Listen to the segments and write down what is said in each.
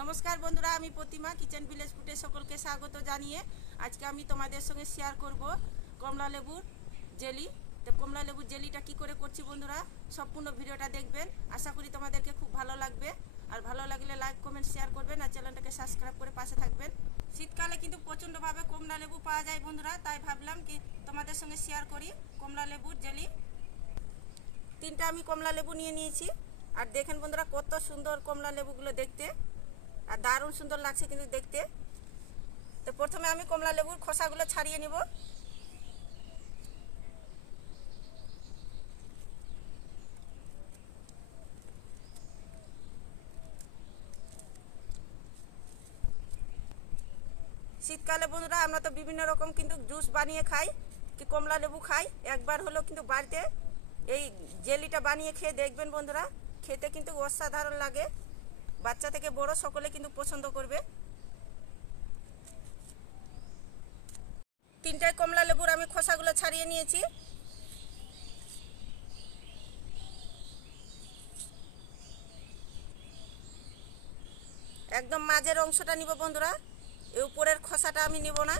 নমস্কার বন্ধুরা, আমি প্রতিমা কিচেন ভিলেজ ফুডে সকলকে স্বাগত জানিয়ে আজকে আমি তোমাদের সঙ্গে শেয়ার করব কমলা লেবুর জেলি। তো কমলা লেবুর জেলিটা কি করে করছি বন্ধুরা, সম্পূর্ণ ভিডিওটা দেখবেন। আশা করি তোমাদেরকে খুব ভালো লাগবে। আর ভালো লাগলে লাইক কমেন্ট শেয়ার করবেন আর চ্যানেলটাকে সাবস্ক্রাইব করে পাশে থাকবেন। শীতকালে কিন্তু প্রচণ্ডভাবে কমলা লেবু পাওয়া যায় বন্ধুরা, তাই ভাবলাম কি তোমাদের সঙ্গে শেয়ার করি কমলা লেবুর জেলি। 3টা আমি কমলা লেবু নিয়ে নিয়েছি। আর দেখেন বন্ধুরা কত সুন্দর কমলা লেবুগুলো দেখতে, আর দারুণ সুন্দর লাগছে কিন্তু দেখতে। তো প্রথমে আমি কমলা লেবুর খোসাগুলো ছাড়িয়ে নিব। শীতকালে বন্ধুরা আমরা তো বিভিন্ন রকম কিন্তু জুস বানিয়ে খাই, কি কমলা লেবু খাই। একবার হলো কিন্তু বাড়িতে এই জেলিটা বানিয়ে খেয়ে দেখবেন বন্ধুরা, খেতে কিন্তু অসাধারণ লাগে। বাচ্চা থেকে বড় সকলে কিন্তু পছন্দ করবে। 3টায় কমলা লেবুর আমি খোসাগুলো ছাড়িয়ে নিয়েছি। একদম মাঝের অংশটা নিব বন্ধুরা, এই উপরের খোসাটা আমি নিব না।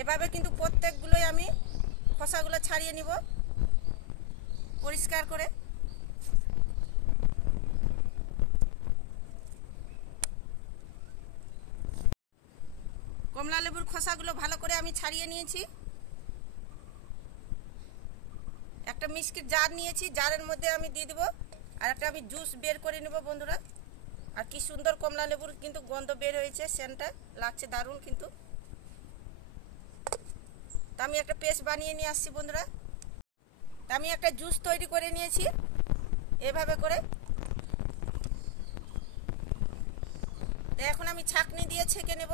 এভাবে কিন্তু প্রত্যেকগুলোই আমি খোসাগুলো ছাড়িয়ে নিব পরিষ্কার করে। কমলা লেবুর খোসাগুলো ভালো করে আমি ছাড়িয়ে নিয়েছি। একটা মিক্সির জার নিয়েছি, জারের মধ্যে আমি দিয়ে দেবো। আর একটা আমি জুস বের করে নেব বন্ধুরা। আর কি সুন্দর কমলা লেবুর কিন্তু গন্ধ বের হয়েছে, সেন্টটা লাগছে দারুণ কিন্তু। তা আমি একটা পেস্ট বানিয়ে নিয়ে আসছি বন্ধুরা। তা আমি একটা জুস তৈরি করে নিয়েছি এভাবে করে। এখন আমি ছাঁকনি দিয়ে ছেঁকে নেব।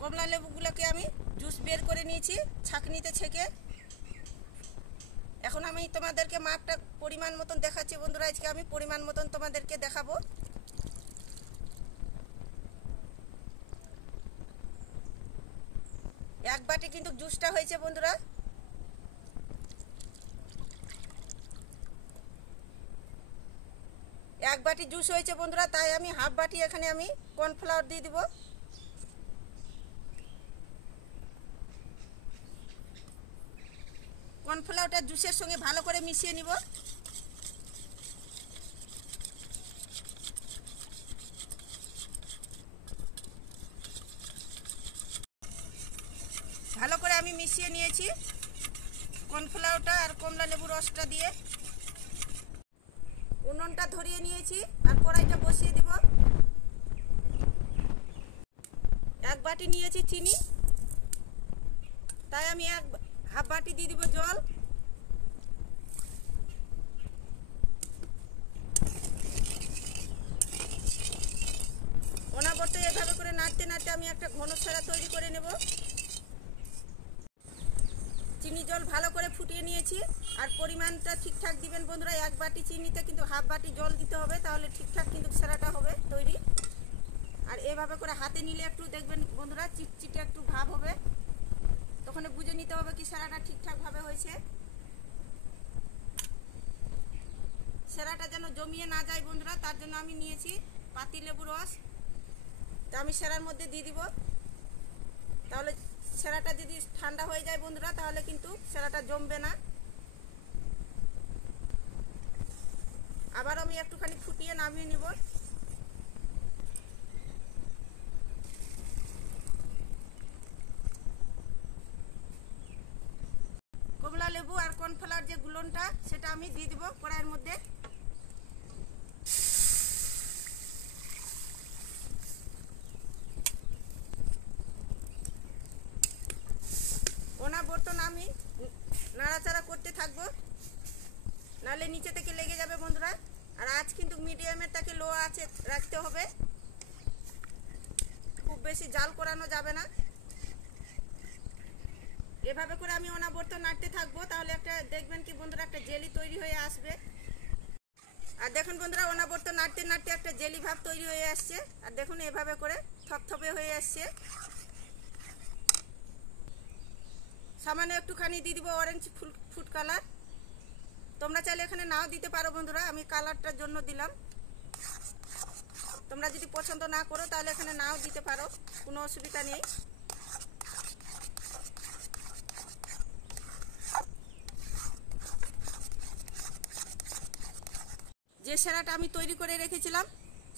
কমলা লেবুগুলোকে আমি জুস বের করে নিয়েছি ছাঁকনিতে ছেঁকে। এখন আমি তোমাদেরকে মাপটা পরিমাণ মতন দেখাচ্ছি বন্ধুরা। আজকে আমি পরিমাণ মতন তোমাদেরকে দেখাবো। এক বাটি কিন্তু জুসটা হয়েছে বন্ধুরা। এক বাটি জুস হয়েছে বন্ধুরা, তাই আমি হাফ বাটি এখানে আমি কর্নফ্লাওয়ার দিয়ে দিব। কর্নফ্লাওয়ারটা জুসের সঙ্গে ভালো করে মিশিয়ে নিব। ভালো করে আমি মিশিয়ে নিয়েছি কর্নফ্লাওয়ারটা আর কমলা লেবুর রসটা দিয়ে। উনুনটা ধরিয়ে নিয়েছি আর কড়াইটা বসিয়ে দিব। এক বাটি নিয়েছি চিনি, তাই আমি হাফ বাটি দিয়ে দিব জল। অনবরত এভাবে করে নাড়তে নাড়তে আমি একটা ঘন ছড়া তৈরি করে নেব। চিনি জল ভালো করে ফুটিয়ে নিয়েছি। আর পরিমাণটা ঠিকঠাক দিবেন বন্ধুরা। এক বাটি চিনিতে কিন্তু হাফ বাটি জল দিতে হবে, তাহলে ঠিকঠাক কিন্তু সেরাটা হবে তৈরি। আর এভাবে করে হাতে নিলে একটু দেখবেন বন্ধুরা চিটচিটে একটু ভাব হবে, তখন বুঝে নিতে হবে কি সেরাটা ঠিকঠাকভাবে হয়েছে। সেরাটা যেন জমিয়ে না যায় বন্ধুরা, তার জন্য আমি নিয়েছি পাতি লেবু রস। তা আমি সেরার মধ্যে দিয়ে দিব। তাহলে সেরাটা যদি ঠান্ডা হয়ে যায় বন্ধুরা, তাহলে কিন্তু সেরাটা জমবে না। আবার আমি একটুখানি ফুটিয়ে নামিয়ে নিব। কমলা লেবু আর কর্নফ্লাওয়ার যে গুলনটা, সেটা আমি দিয়ে দিব কড়াইয়ের মধ্যে। অনবরত আমি নাড়াচাড়া করতে থাকবো। নাহলে নিচে থেকে লেগে যাবে বন্ধুরা। আর আজ কিন্তু মিডিয়ামের তাকে লো আছে রাখতে হবে, খুব বেশি জাল করানো যাবে না। এভাবে করে আমি অনবরত নাড়তে থাকবো, তাহলে একটা দেখবেন কি বন্ধুরা একটা জেলি তৈরি হয়ে আসবে। আর দেখুন বন্ধুরা অনবরত নাড়তে নাড়তে একটা জেলি ভাব তৈরি হয়ে আসছে। আর দেখুন এভাবে করে থপথপে হয়ে আসছে। সামান্য একটুখানি দিয়ে দিব অরেঞ্জ ফুড কালার। তোমরা চাইলে এখানে নাও দিতে পারো বন্ধুরা, আমি কালারটার জন্য দিলাম। তোমরা যদি পছন্দ না করো তাহলে এখানে নাও দিতে পারো, কোনো অসুবিধা নেই। যে সেরাটা আমি তৈরি করে রেখেছিলাম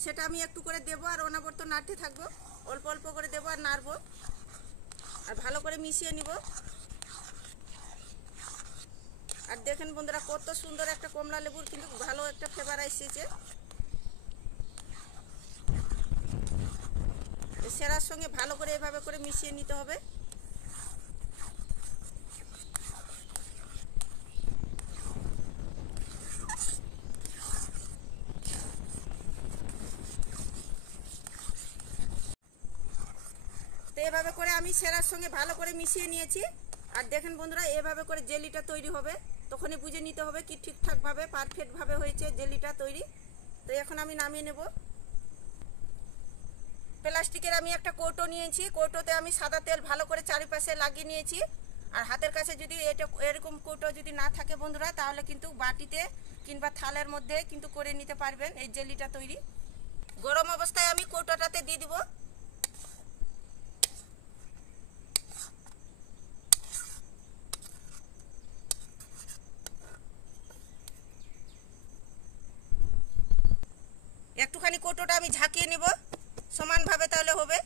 সেটা আমি একটু করে দেবো, আর অনবরত নাড়তে থাকবো, অল্প অল্প করে দেবো আর নাড়বো, আর ভালো করে মিশিয়ে নিব। আর দেখেন বন্ধুরা কত সুন্দর একটা কমলা লেবুর কিন্তু ভালো একটা ফ্লেভার এসেছে। সেরার সঙ্গে ভালো করে এভাবে করে মিশিয়ে নিতে হবে। তো এভাবে করে আমি সেরার সঙ্গে ভালো করে মিশিয়ে নিয়েছি। আর দেখেন বন্ধুরা এভাবে করে জেলিটা তৈরি হবে, তখনই বুঝে নিতে হবে কি ঠিকঠাকভাবে পারফেক্টভাবে হয়েছে জেলিটা তৈরি। তো এখন আমি নামিয়ে নেব। প্লাস্টিকের আমি একটা কৌটো নিয়েছি, কৌটোতে আমি সাদা তেল ভালো করে চারিপাশে লাগিয়ে নিয়েছি। আর হাতের কাছে যদি এটা এরকম কৌটো যদি না থাকে বন্ধুরা, তাহলে কিন্তু বাটিতে কিংবা থালের মধ্যে কিন্তু করে নিতে পারবেন এই জেলিটা তৈরি। গরম অবস্থায় আমি কৌটোটাতে দিয়ে দিব। একটুখানি কৌটোটা আমি ঝাঁকিয়ে নিব সমানভাবে, তাহলে হবে।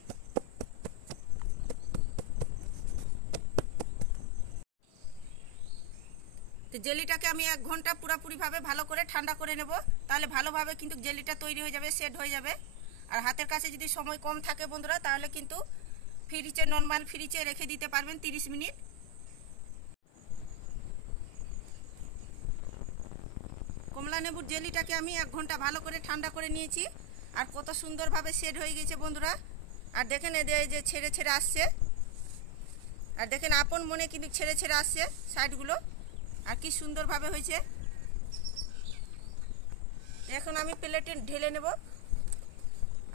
তো জেলিটাকে আমি 1 ঘন্টা পুরোপুরিভাবে ভালো করে ঠান্ডা করে নেব, তাহলে ভালোভাবে কিন্তু জেলিটা তৈরি হয়ে যাবে, সেট হয়ে যাবে। আর হাতের কাছে যদি সময় কম থাকে বন্ধুরা, তাহলে কিন্তু ফ্রিজে নর্মাল ফ্রিজে রেখে দিতে পারবেন 30 মিনিট। কমলা লেবুর জেলিটাকে আমি 1 ঘন্টা ভালো করে ঠান্ডা করে নিয়েছি। আর কত সুন্দরভাবে সেট হয়ে গেছে বন্ধুরা। আর দেখেন এই যে ছেড়ে ছেড়ে আসছে, আর দেখেন আপন মনে কিন্তু ছেড়ে ছেড়ে আসছে সাইডগুলো, আর কি সুন্দরভাবে হয়েছে। এখন আমি প্লেটে ঢেলে নেব।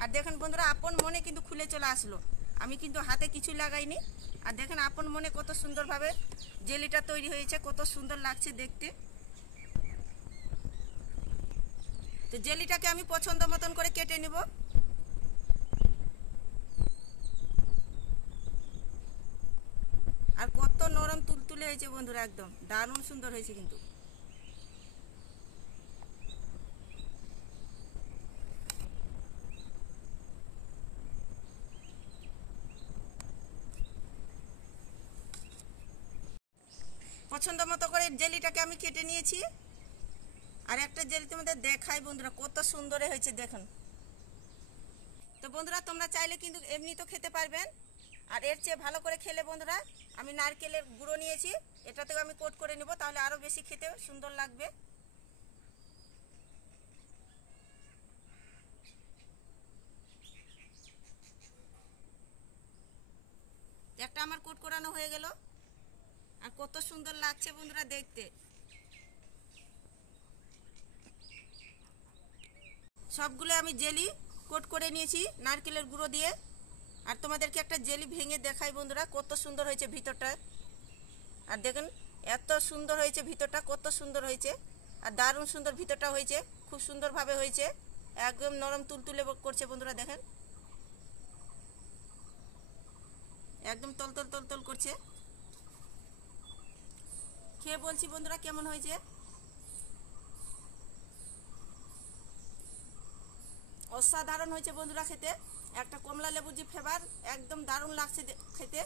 আর দেখেন বন্ধুরা আপন মনে কিন্তু খুলে চলে আসলো, আমি কিন্তু হাতে কিছু লাগাইনি। আর দেখেন আপন মনে কত সুন্দরভাবে জেলিটা তৈরি হয়েছে, কত সুন্দর লাগছে দেখতে। তো জেলিটাকে আমি পছন্দ মতন করে কেটে নেব। আর কত নরম তুলতুলে হয়েছে বন্ধুরা, একদম দারুণ সুন্দর হয়েছে কিন্তু। পছন্দ মতো করে জেলিটাকে আমি কেটে নিয়েছি। আর একটা জেলি তোমাদের দেখাই বন্ধুরা কত সুন্দর হয়েছে দেখুন। তো বন্ধুরা তোমরা চাইলে কিন্তু এমনি তো খেতে পারবেন, আর এর চেয়ে ভালো করে খেলে বন্ধুরা আমি নারকেলের গুঁড়ো নিয়েছি, এটাতেও আমি কোট করে নেব, তাহলে আরও বেশি খেতে সুন্দর লাগবে। একটা আমার কোট করানো হয়ে গেল, আর কত সুন্দর লাগছে বন্ধুরা দেখতে। সবগুলো আমি জেলি কোট করে নিয়েছি নারকেলের গুঁড়ো দিয়ে। আর তোমাদেরকে একটা জেলি ভেঙে দেখাই বন্ধুরা কত সুন্দর হয়েছে ভিতরটা। আর দেখুন এত সুন্দর হয়েছে ভিতরটা, কত সুন্দর হয়েছে, আর দারুণ সুন্দর ভিতরটা হয়েছে, খুব সুন্দরভাবে হয়েছে, একদম নরম তুলতুলে করছে বন্ধুরা। দেখেন একদম তলতল তলতল করছে। খেয়ে বলছি বন্ধুরা কেমন হয়েছে। অসাধারণ হয়েছে বন্ধুরা খেতে, একটা কমলা লেবুর যে ফ্লেভার একদম দারুণ লাগছে খেতে।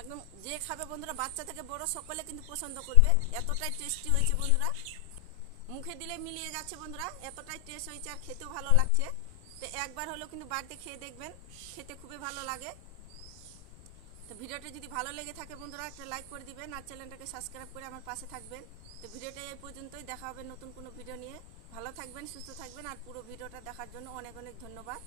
একদম যে খাবে বন্ধুরা বাচ্চা থেকে বড় সকলে কিন্তু পছন্দ করবে, এতটাই টেস্টি হয়েছে বন্ধুরা, মুখে দিলে মিলিয়ে যাচ্ছে বন্ধুরা, এতটাই টেস্ট হয়েছে আর খেতেও ভালো লাগছে। তো একবার হলেও কিন্তু বাড়িতে খেয়ে দেখবেন, খেতে খুবই ভালো লাগে। তো ভিডিওটা যদি ভালো লেগে থাকে বন্ধুরা একটা লাইক করে দিবেন, আর চ্যানেলটাকে সাবস্ক্রাইব করে আমার পাশে থাকবেন। তো ভিডিওটা এই পর্যন্তই, দেখা হবে নতুন কোনো ভিডিও নিয়ে। ভালো থাকবেন, সুস্থ থাকবেন, আর পুরো ভিডিওটা দেখার জন্য অনেক অনেক ধন্যবাদ।